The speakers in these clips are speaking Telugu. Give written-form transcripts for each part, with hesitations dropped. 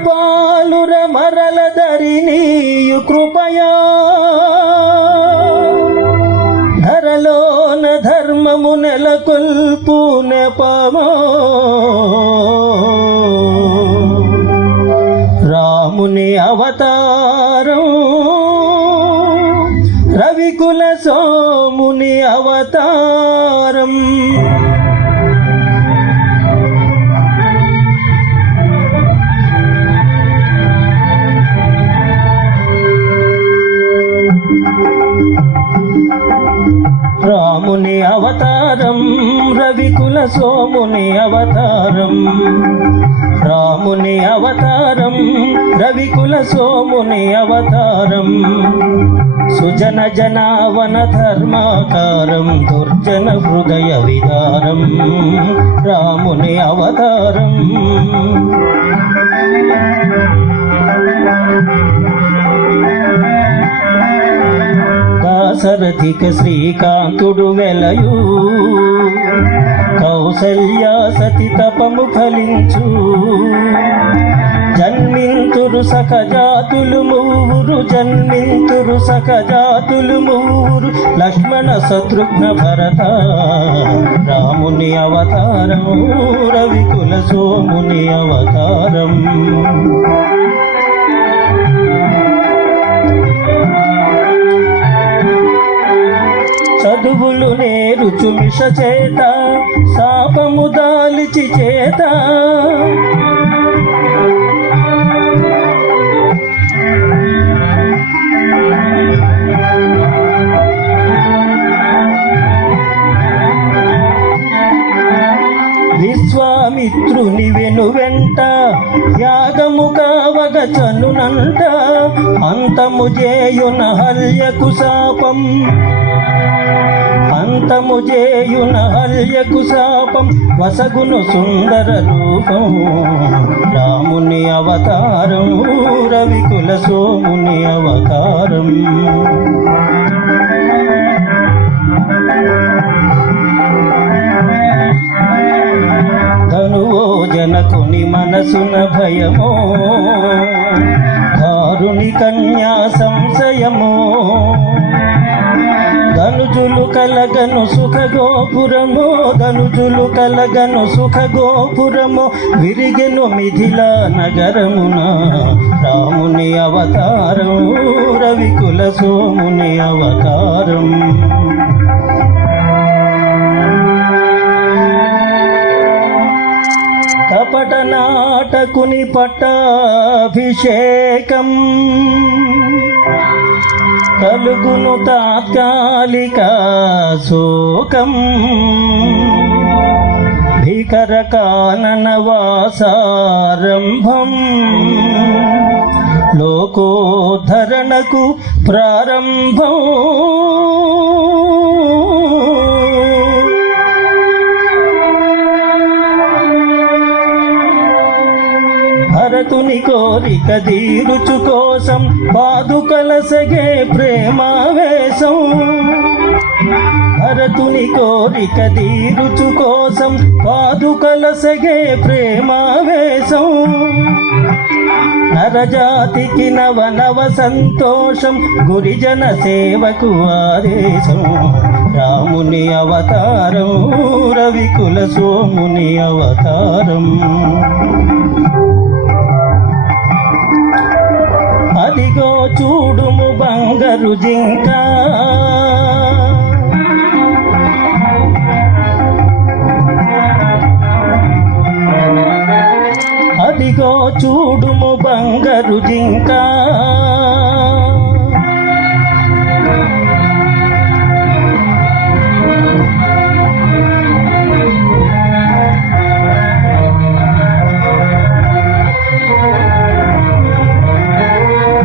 పాలుర మరల ధరినీయు కృపయా ధరలోన ధర్మము నెలకొల్పు నెపమో రాముని అవతారం రవికుల సోముని అవతారం రాముని అవతారం రవికుల సోముని అవతారం రాముని అవతారం రవికుల సోముని అవతారం సుజన జనావన ధర్మాకారం దుర్జన హృదయ విదారం రాముని అవతారం దాశరథిక శ్రీకాంతుడు వెలయు కౌసల్యా సతి తపము ఫలించు జన్మింతురు సఖజాతులు మూవురు జన్మింతురు సఖజాతులు మూవురు లక్ష్మణ శత్రుఘ్న భరత రాముని అవతారం రవికుల సోముని అవతారం చదువులు నేరుచు మిష చేత శాపము దాలిచి చేత విశ్వామిత్రుని వెనువెంట యాగము కావగ చనునంట అంతము చేయున హల్యకు శాపం అంతము చేయున హల్యకు శాపం వసగును సుందర రూపం రాముని అవతారం రవికుల సోముని అవతారం ధనువో జనకుని మనసున భయమో దారుని కన్యా సంశయమో ధనుజులు కలగను సుఖ గోపురమో ధనుజులు కలగను సుఖ గోపురమో విరిగెను మిథిలా నగరమున రాముని అవతారం రవికుల సోముని అవతారం కపట నాటకుని పట్టాభిషేకం కలుగును తాత్కాలిక శోకం భీకర కానన వాసారంభం లోకోద్ధరణకు ప్రారంభం భరతుని కోరిక తీరుచు కోసం పాదుకల సగే ప్రేమావేశం భరతుని కోరిక తీరుచు కోసం పాదుకల సగే ప్రేమావేశం నరజాతికి నవ నవ సంతోషం గురిజన సేవకు ఆదేశం రాముని అవతారం రవికుల సోముని అవతారం అదిగో చూడుము బంగారు జింక అదిగో చూడుము బంగారు జింక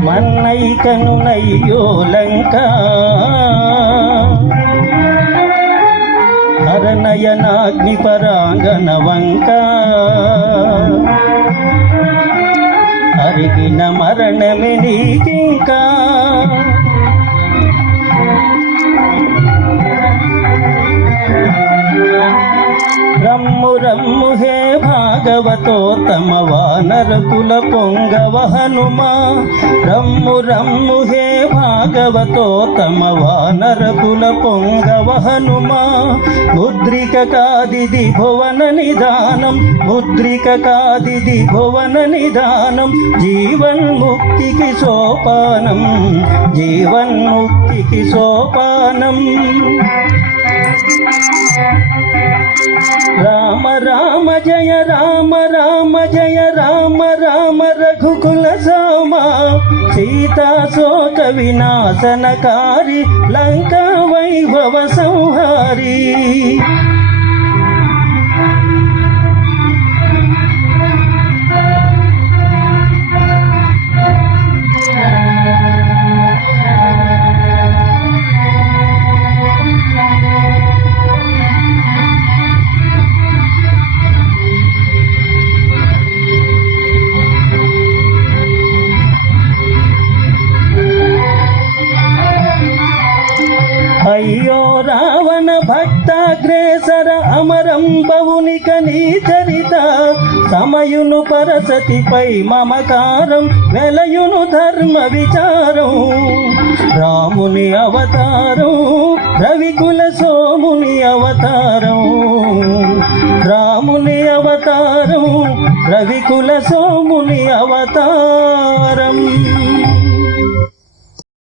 మన్నైకను నయ్యో లంక హరనయనాగ్ని పరాంగన వంక అరిగిన మరణమే నీకింకా రమ్ము రమ్ము హే భాగవతోత్తమ వానరకుల పొంగవ హనుమా రమ్ము రమ్ము హే భాగవతోత్తమ వానరకుల పొంగవ హనుమా ముద్రిక కాదిది భువన నిదానం ముద్రిక కాదిది భువన నిదానం జీవన్ముక్తికి సోపానం జీవన్ముక్తికి సోపానం రామ రామ జయ రామ రామ జయ రామ రామ రఘుకుల సామ సీతా శోక వినాశనకారి లంకా వైభవ సంహారి అయ్యో రావణ భక్తాగ్రేసర అమరం బవునిక నీ చరిత సమయును పరసతిపై మమకారం వెలయును ధర్మ విచారం రాముని అవతారం రవికుల సోముని అవతారం రాముని అవతారం రవికుల సోముని అవతారం